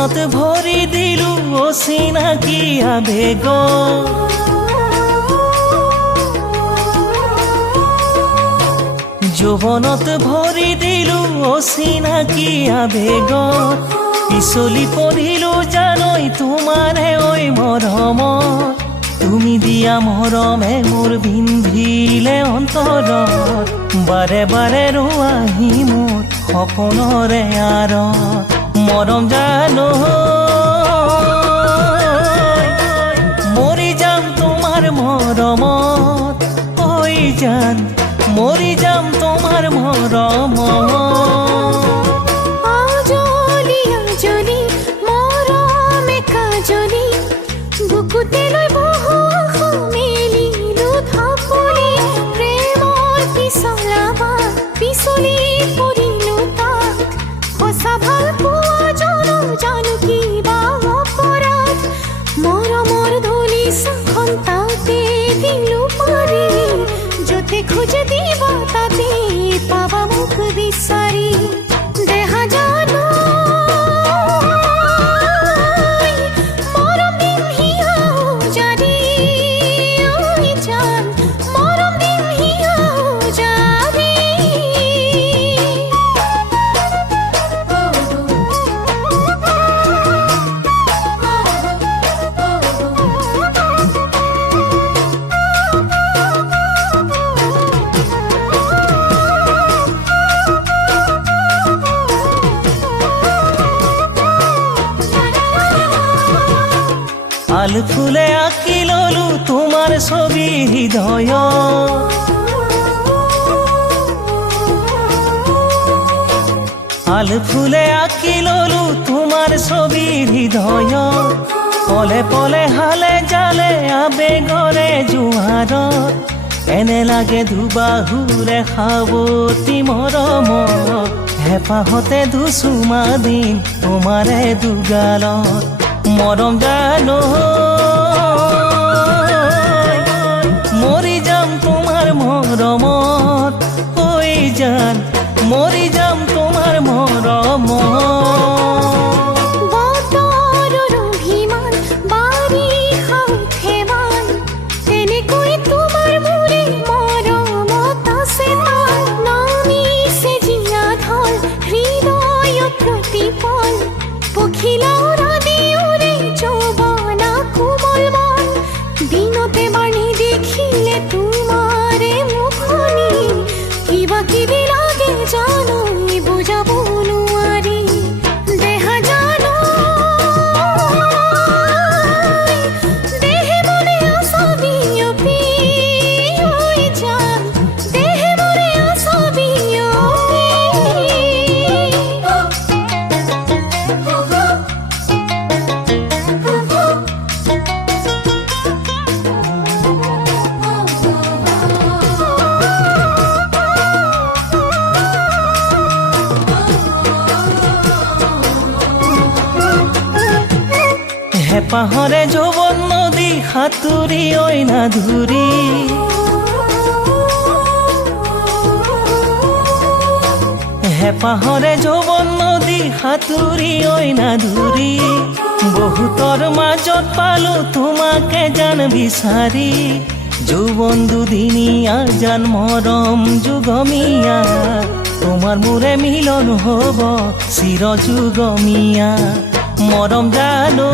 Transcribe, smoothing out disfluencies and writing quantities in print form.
যৌৱনত ভৰি দিলো অচিনাকি আবেগ যৌৱনত ভৰি দিলো অচিনাকি আবেগ পিছলি পৰিলো জানৈ তোমাৰে ঐ মৰমত তুমি দিয়া মৰমে মোৰ বিন্ধিলে অন্তৰত বাৰে বাৰে ৰোৱাহি মোৰ সপোনৰে আঁৰত মৰম জানো মৰি যাম তোমাৰ মৰমত ঐ জান মৰি যাম তোমাৰ মৰমত বুকুতে লৈ বহু মেলিলো থাপলি প্ৰেমৰ পিছলি পৰিলো তাত সঁচা ভাল পোৱা জানো কিবা অপৰাধ মৰমৰ ধূলি চাখন তাতে দিলো পাৰি য'তে খোজে দিবা তাতে পাবা মোক বিচাৰি দেহা জানো আল ফুলে আঁকি ললো তোমাৰ ছবি হৃদয় আল ফুলে আঁকি ললো তোমাৰ ছবি হৃদয় পলে পলে হালে জালে আবেগৰে জোৱাৰত এনে লাগে দুবাহুৰে সাৱতি মৰমত হেঁপাহতে দুচুমা দিন তোমাৰে দুগালত মৰম জানো মৰি যাম তোমাৰ মৰমত ঐ জান মৰি যাম তোমাৰ মৰমত হেঁপাহৰে যৌৱন নদী সাঁতুৰি ঐ নাধুৰি হেঁপাহৰে যৌৱন নদী সাঁতুৰি ঐ নাধুৰি বহুতৰ মাজত পালো তোমাকে জান বিচাৰি যৌৱন দুদিনীয়া জান মৰম যুগমীয়া তোমাৰ মোৰে মিলন হ'ব চিৰ যুগমীয়া মৰম জানো